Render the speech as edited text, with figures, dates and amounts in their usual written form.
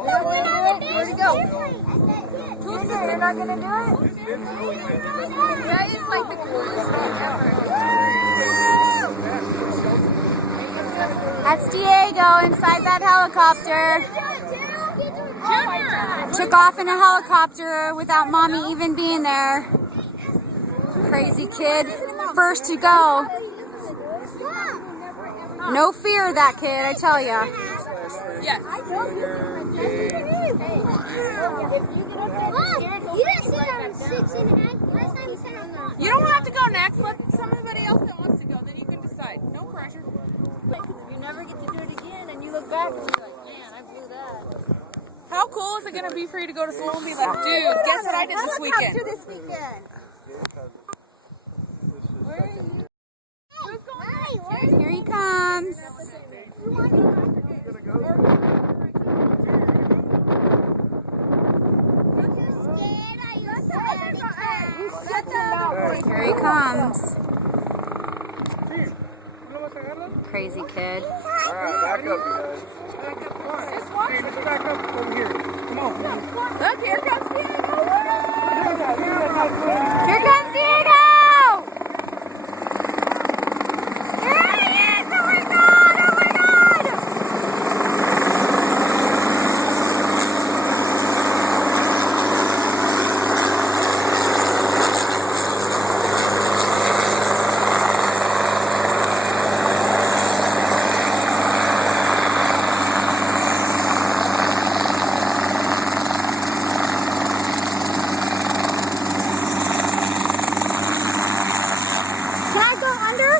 Where'd he go? You're not gonna do it? That is like the coolest thing ever. That's Diego inside that helicopter. Took off in a helicopter without mommy even being there. Crazy kid. First to go. No fear, that kid, I tell ya. Yes. You don't have to go next. Let somebody else that wants to go. Then you can decide. No pressure. You never get to do it again, and you look back and you're like, man, I blew that. How cool is it going to be for you to go to school and be like, dude, guess what I did this weekend? Where are you? Who's going? Here he comes. Here he comes. Crazy kid. Alright, back up, you guys. Back up over here. Come on. Look, here comes Diego. Here comes Diego! There he is! Oh my god! Oh my god! Can I go under?